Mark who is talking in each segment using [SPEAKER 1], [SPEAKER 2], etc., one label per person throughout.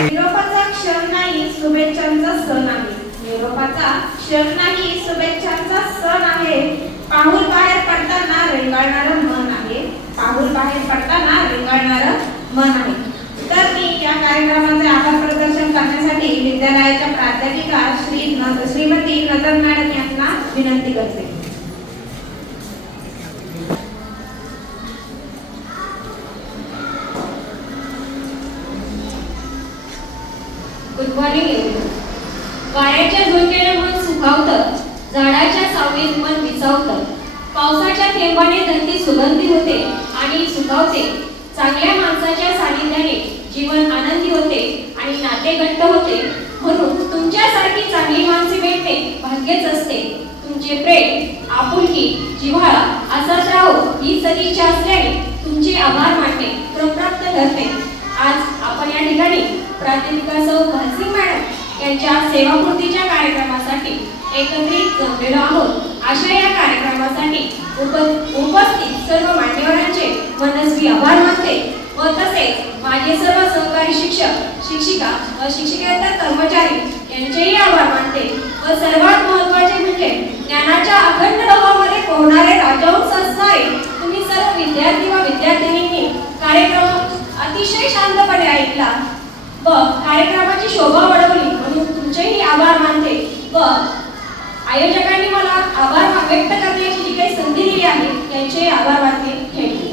[SPEAKER 1] युरोपाचा
[SPEAKER 2] निरोपाचा क्षण नाही शुभेच्छांचा सण आहे. निरोपाचा क्षण नाही शुभेच्छांचा सण आहे. पाहुल बाहेर पडताना रेंगाळणार मन आहे. पाहुल बाहेर पडताना रेंगाळणार मन आहे. तर मी या कार्यक्रमाचे आभार प्रदर्शन करण्यासाठी विद्यालयाच्या प्राध्यापिका श्री न- श्रीमती नतन मॅडम यांना विनंती करते.
[SPEAKER 3] गुड मॉर्निंग वाऱ्याच्या झोकेने मन सुखावतं झाडाच्या सावलीत मन विचावतं पावसाच्या थेंबाने धरती सुगंधी होते आणि सुखावते. चांगल्या माणसाच्या सानिध्याने जीवन आनंदी होते आणि नाते घट्ट होते. म्हणून तुमच्यासारखी चांगली माणसे भेटणे भाग्यच असते. तुमचे प्रेम आपुलकी जिव्हाळा असाच राहो ही सदिच्छा असल्याने तुमचे त्यांच्या सेवापूर्तीच्या कार्यक्रमासाठी एकत्रित जमलेलो आहोत. अशा या कार्यक्रमासाठी उप उपस्थित सर्व मान्यवरांचे मनस्वी आभार मानते व तसेच माझे सर्व सहकारी शिक्षक शिक्षिका व शिक्षिकेतर कर्मचारी यांचेही आभार मानते व सर्वात महत्त्वाचे म्हणजे ज्ञानाच्या अखंड डोहामध्ये पोहणारे राजहंस असणारे तुम्ही सर्व विद्यार्थी व विद्यार्थिनींनी कार्यक्रम अतिशय शांतपणे ऐकला व कार्यक्रमाची शोभा वाढवली. तुमचेही आभार मानते व आयोजकांनी मला आभार व्यक्त करण्याची जी काही संधी दिली आहे त्यांचे आभार मानते. थँक्यू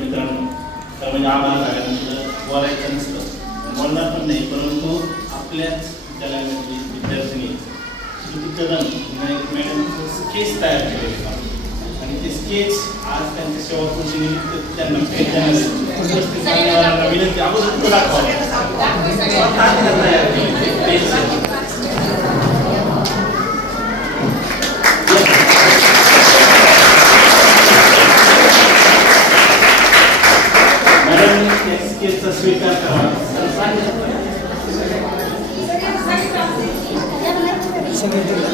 [SPEAKER 4] मित्रांनो तर बोलायचं नसतं बोलणार पण नाही परंतु आपल्याच विद्यालयामधली विद्यार्थिनी श्रुती कदम हिने एक तयार केलेलं disquetes asta în se oricum și nimic de nu putem să vină de acolo, nu la acolo. Toată aia pensie. Madam, next gets a sweet Second.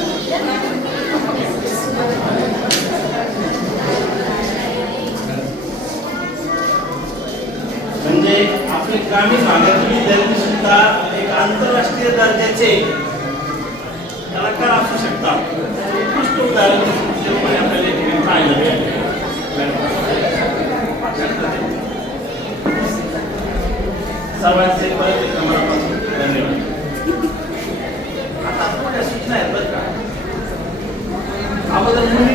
[SPEAKER 4] आपली ग्रामीण भागातली दर्जी सुद्धा एक आंतरराष्ट्रीय दर्जाचे कलाकार असू शकतात. उत्कृष्ट उदाहरण आपल्याला पाहायला सर्वांचे परत मनापासून धन्यवाद. आता थोड्या सूचना आहेत बरं का? अगोदर मुली